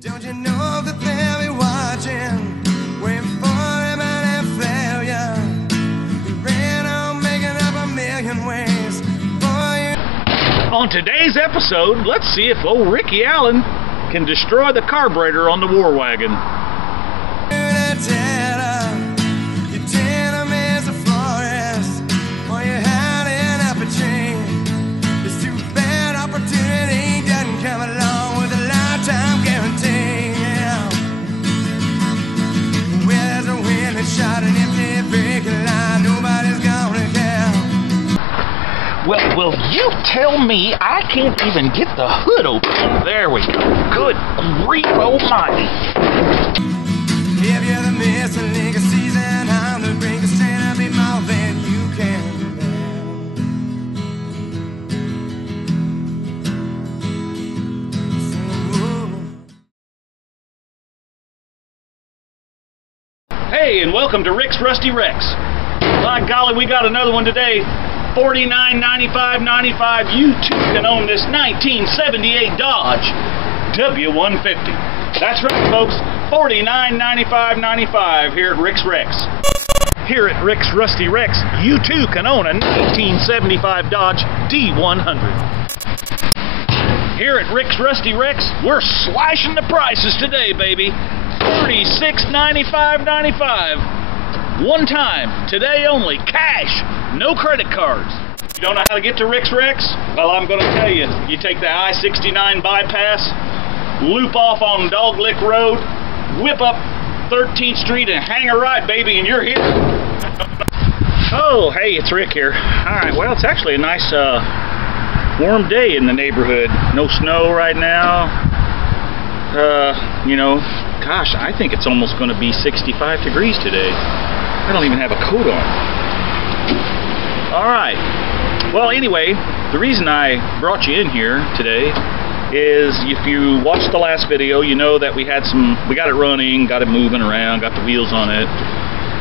Don't you know that they'll be watching, waiting for him and failure? He ran on making up a million ways for you. On today's episode, let's see if old Ricky Allen can destroy the carburetor on the War Wagon. Well, will you tell me I can't even get the hood open? There we go. Good grief almighty. If you're the missing link of season, I'm the brink of stand up in more than you can bear. Hey, and welcome to Rick's Rusty Rex. By golly, we got another one today. $49.95.95. You too can own this 1978 Dodge W150. That's right, folks. $49.95.95 here at Rick's Rex. Here at Rick's Rusty Rex, you too can own a 1975 Dodge D100. Here at Rick's Rusty Rex, we're slashing the prices today, baby. $36.95.95. One time, today only, cash, no credit cards. You don't know how to get to Rick's Rex? Well, I'm going to tell you. You take the I-69 bypass, loop off on Doglick Road, whip up 13th Street and hang a right, baby, and you're here. Oh, hey, it's Rick here. All right, well, it's actually a nice warm day in the neighborhood. No snow right now. You know, gosh, I think it's almost going to be 65 degrees today. I don't even have a coat on. All right. Well, anyway, the reason I brought you in here today is if you watched the last video, you know that we got it running, got it moving around, got the wheels on it,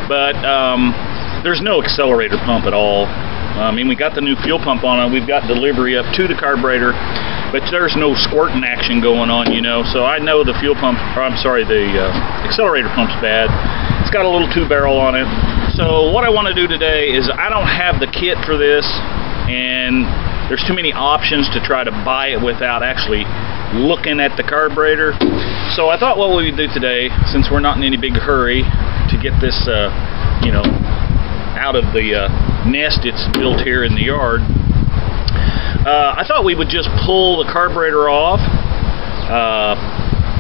but there's no accelerator pump at all. I mean, we got the new fuel pump on it. We've got delivery up to the carburetor, but there's no squirting action going on, you know. So I know the fuel pump, or I'm sorry, the accelerator pump's bad. It's got a little 2-barrel on it. So what I want to do today is I don't have the kit for this, and there's too many options to try to buy it without actually looking at the carburetor. So I thought what we would do today, since we're not in any big hurry to get this, you know, out of the nest it's built here in the yard, I thought we would just pull the carburetor off,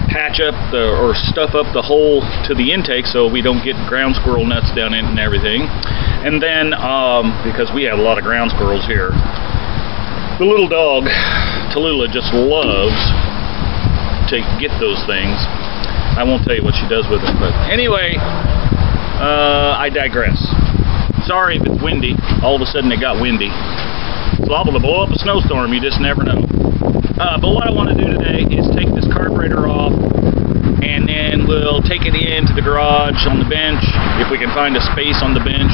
patch up or stuff up the hole to the intake so we don't get ground squirrel nuts down in and everything. And then, because we have a lot of ground squirrels here, the little dog, Tallulah, just loves to get those things. I won't tell you what she does with them, but anyway, I digress. Sorry if it's windy. All of a sudden it got windy. It's liable to blow up a snowstorm, you just never know. But what I want to do today is take this carburetor off, and then we'll take it into the garage on the bench, if we can find a space on the bench,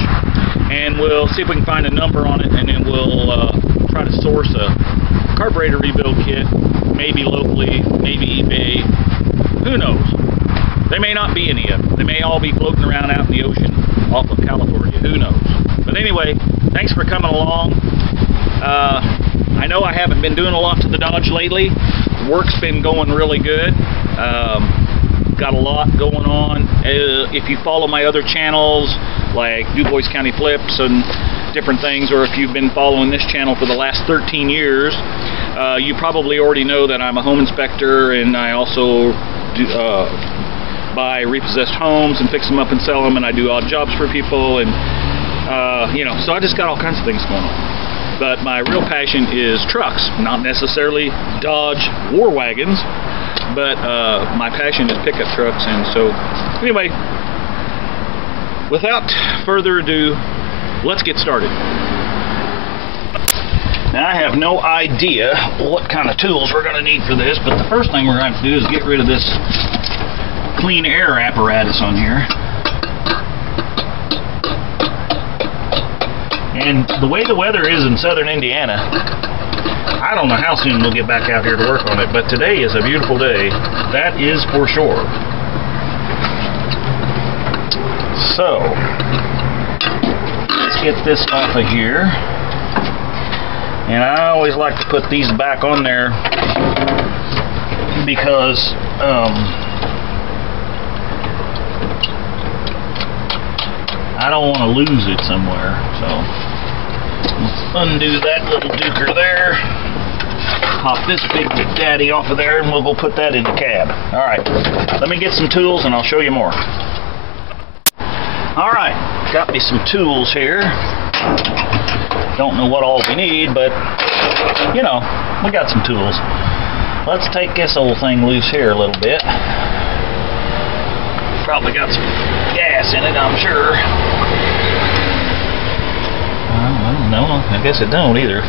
and we'll see if we can find a number on it, and then we'll try to source a carburetor rebuild kit, maybe locally, maybe eBay, who knows. There may not be any of them. They may all be floating around out in the ocean off of California, who knows. But anyway, thanks for coming along. I know I haven't been doing a lot to the Dodge lately. Work's been going really good. Got a lot going on. If you follow my other channels, like Du Bois County Flips and different things, or if you've been following this channel for the last 13 years, you probably already know that I'm a home inspector, and I also do, buy repossessed homes and fix them up and sell them, and I do odd jobs for people, and you know, so I just got all kinds of things going on. But my real passion is trucks, not necessarily Dodge War Wagons, but my passion is pickup trucks. And so anyway, without further ado, let's get started. Now, I have no idea what kind of tools we're going to need for this, but the first thing we're going to have to do is get rid of this clean air apparatus on here. And the way the weather is in southern Indiana, I don't know how soon we'll get back out here to work on it, but today is a beautiful day. That is for sure. So, let's get this off of here. And I always like to put these back on there because I don't want to lose it somewhere. So let's undo that little duker there. Pop this big daddy off of there, and we'll go put that in the cab. All right, let me get some tools and I'll show you more. All right, got me some tools here. Don't know what all we need, but you know, we got some tools. Let's take this old thing loose here a little bit. Probably got some gas in it, I'm sure. No, I guess it don't either.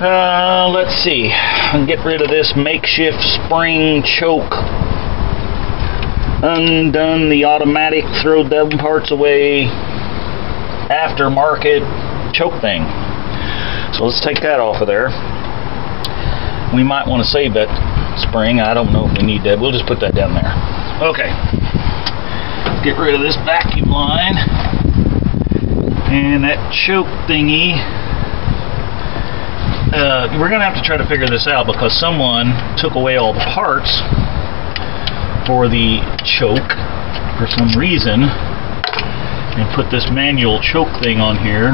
Let's see. I can get rid of this makeshift spring choke. Undone the automatic, throw them parts away, aftermarket choke thing. So let's take that off of there. We might want to save that spring. I don't know if we need that. We'll just put that down there. Okay. Get rid of this vacuum line. And that choke thingy. We're going to have to try to figure this out because someone took away all the parts for the choke for some reason and put this manual choke thing on here.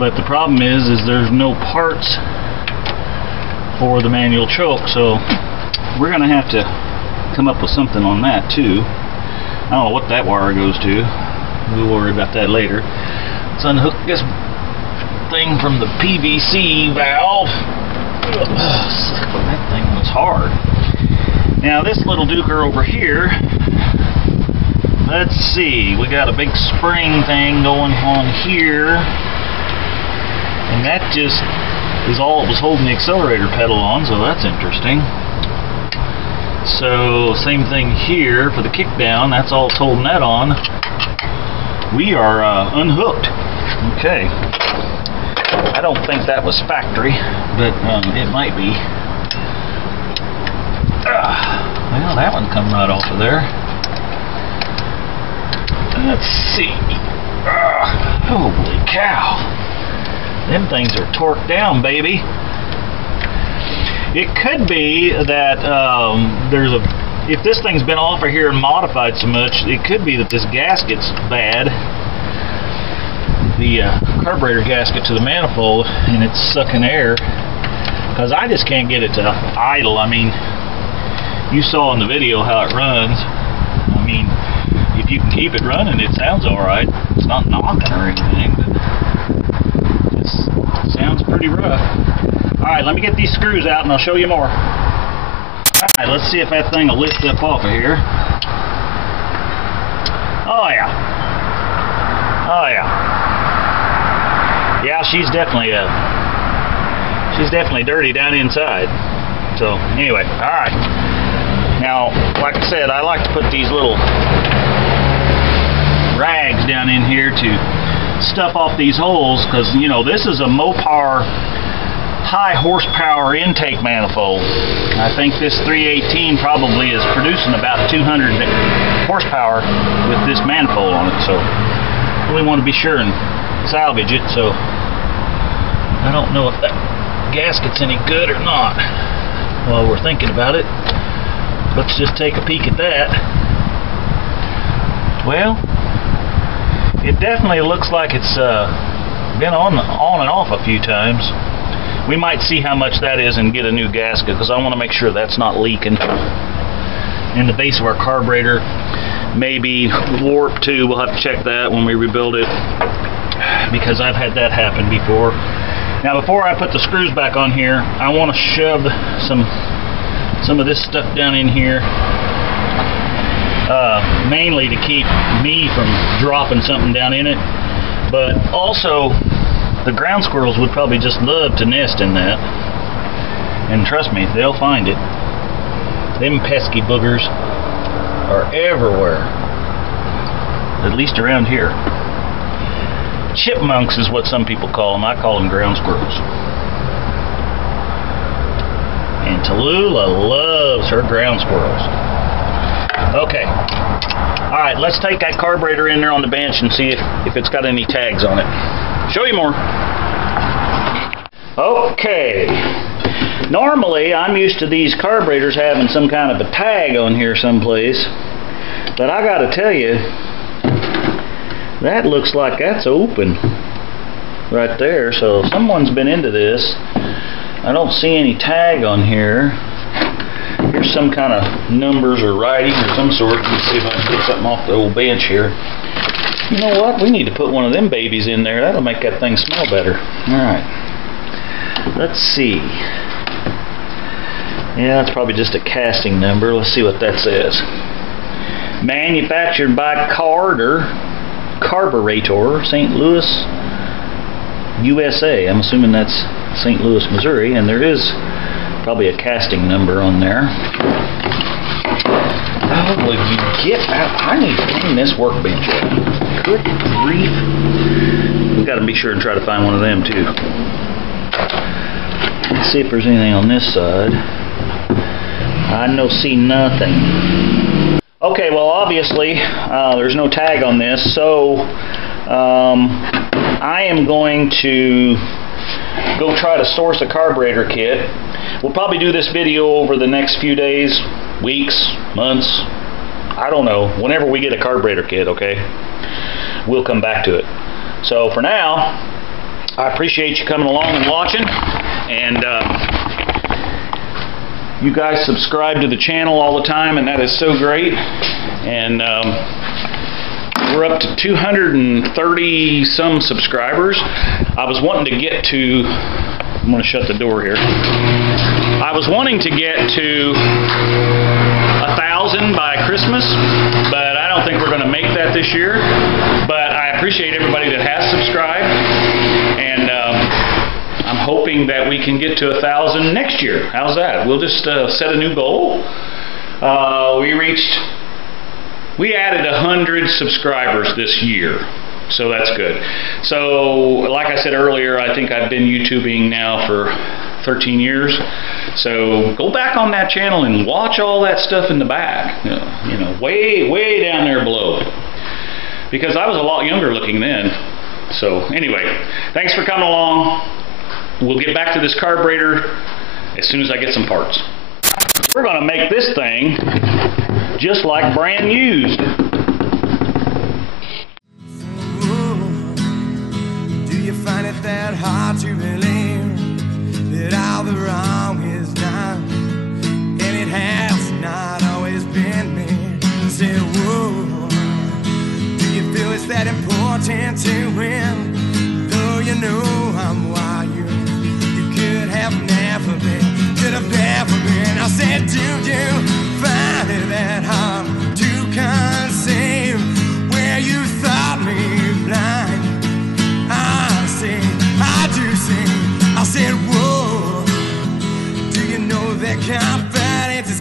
But the problem is there's no parts for the manual choke, so we're going to have to come up with something on that too. I don't know what that wire goes to. We'll worry about that later. Let's unhook this thing from the PVC valve. That thing was hard. Now this little duker over here, let's see, we got a big spring thing going on here, and that just is all it was holding the accelerator pedal on, so that's interesting. So same thing here for the kick down, that's all it's holding that on. We are unhooked. Okay. I don't think that was factory, but it might be. Well, that one come right off of there. Let's see. Holy cow. Them things are torqued down, baby. It could be that if this thing's been off of here and modified so much, it could be that this gasket's bad. The carburetor gasket to the manifold, and it's sucking air. Because I just can't get it to idle. I mean, you saw in the video how it runs. I mean, if you can keep it running, it sounds alright. It's not knocking or anything, but it just sounds pretty rough. Alright, let me get these screws out and I'll show you more. Alright, let's see if that thing will lift up off of here. Oh yeah. Oh yeah. Yeah, she's definitely dirty down inside. So anyway, alright. Now, like I said, I like to put these little rags down in here to stuff off these holes, because you know this is a Mopar high horsepower intake manifold. I think this 318 probably is producing about 200 horsepower with this manifold on it, so we want to be sure and salvage it. So I don't know if that gasket's any good or not. While we're thinking about it, let's just take a peek at that. Well, it definitely looks like it's been on and off a few times. We might see how much that is and get a new gasket, because I want to make sure that's not leaking. And the base of our carburetor may be warped too. We'll have to check that when we rebuild it, because I've had that happen before. Now before I put the screws back on here, I want to shove some of this stuff down in here, mainly to keep me from dropping something down in it, but also the ground squirrels would probably just love to nest in that, and trust me, they'll find it. Them pesky boogers are everywhere, at least around here. Chipmunks is what some people call them. I call them ground squirrels. mean, Tallulah loves her ground squirrels. Okay. All right, let's take that carburetor in there on the bench and see if it's got any tags on it. Show you more. Okay. Normally, I'm used to these carburetors having some kind of a tag on here someplace, but I gotta tell you, that looks like that's open right there, so someone's been into this. I don't see any tag on here. Here's some kind of numbers or writing or some sort. Let me see if I can get something off the old bench here. You know what? We need to put one of them babies in there. That'll make that thing smell better. Alright. Let's see. Yeah, that's probably just a casting number. Let's see what that says. Manufactured by Carburetor, St. Louis, USA. I'm assuming that's St. Louis, Missouri, and there is probably a casting number on there. Oh, will you get out? I need to clean this workbench up. Good grief. We've got to be sure and try to find one of them too. Let's see if there's anything on this side. I no see nothing. Okay, well obviously there's no tag on this, so I am going to go try to source a carburetor kit. We'll probably do this video over the next few days, weeks, months, I don't know, whenever we get a carburetor kit, okay? We'll come back to it. So for now, I appreciate you coming along and watching, and you guys subscribe to the channel all the time, and that is so great. And we're up to 230 some subscribers. I was wanting to get to, I'm going to shut the door here. I was wanting to get to 1,000 by Christmas, but I don't think we're going to make that this year. But I appreciate everybody that has subscribed, and I'm hoping that we can get to 1,000 next year. How's that? We'll just set a new goal. We added 100 subscribers this year, so that's good. So, like I said earlier, I think I've been YouTubing now for 13 years. So go back on that channel and watch all that stuff in the back. You know, way down there below. Because I was a lot younger looking then. So anyway, thanks for coming along. We'll get back to this carburetor as soon as I get some parts. We're going to make this thing just like brand used. Do you find it that hard to believe that all the wrong is done, and it has not always been me? Say, whoa, do you feel it's that important to win? Though you know I'm wild, you could have never been, could have never been. I said, do you find it that hard to conceive where you thought me blind? I do see. I said, whoa, do you know that confidence is